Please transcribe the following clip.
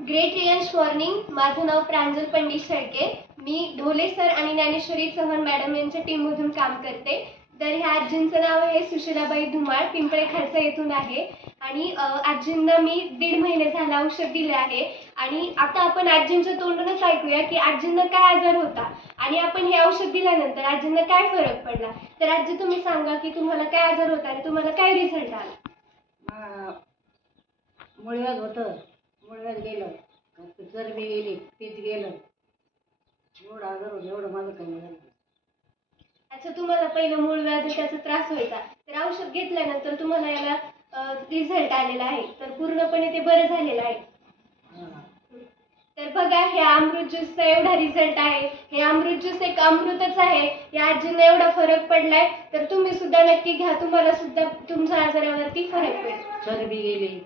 Great रियन्स morning माझं नाव प्रांजल पंडित शेळके मी ढोले सर आणि ज्ञानेश्वरी चव्हाण मॅडम यांच्या टीममधून काम करते. तर ह्या आजींचं नाव आहे सुशीलाबाई धुमाळ पिंपळे खालसा येथून आहे. आणि आजींना मी दीड महिने झाला औषध दिले आहे. आणि आता आपण आजींच्या तोंडूनच ऐकूया की आजींना काय आजार होता. आणि आपण हे औषध दिल्यानंतर आजींना काय फरक पडला? तर आजी तुम्ही सांगा की तुम्हाला काय आजार होता आणि तुम्हाला काय रिझल्ट आला? मा- मुळव्याध होतं. चरबी गेली पीत गेलं एवढं होतं एवढं माझं कमी झालं. अच्छा तुम्हाला पहिलं मूळ व्याधी त्याचा त्रास व्हायचा. तर औषध घेतल्यानंतर तुम्हाला याला रिझल्ट आलेला आहे. तर पूर्णपणे ते बरं झालेलं आहे. हा. तर बघा ह्या अमृत ज्यूसचा एवढा रिझल्ट आहे. हे अमृत ज्यूस एक अमृतच आहे. या आजींना एवढा फरक पडलाय. तर तुम्ही सुद्धा नक्की घ्या. तुम्हाला सुद्धा तुमच्या आजारावरती फरक पडेल. चरबी गेली.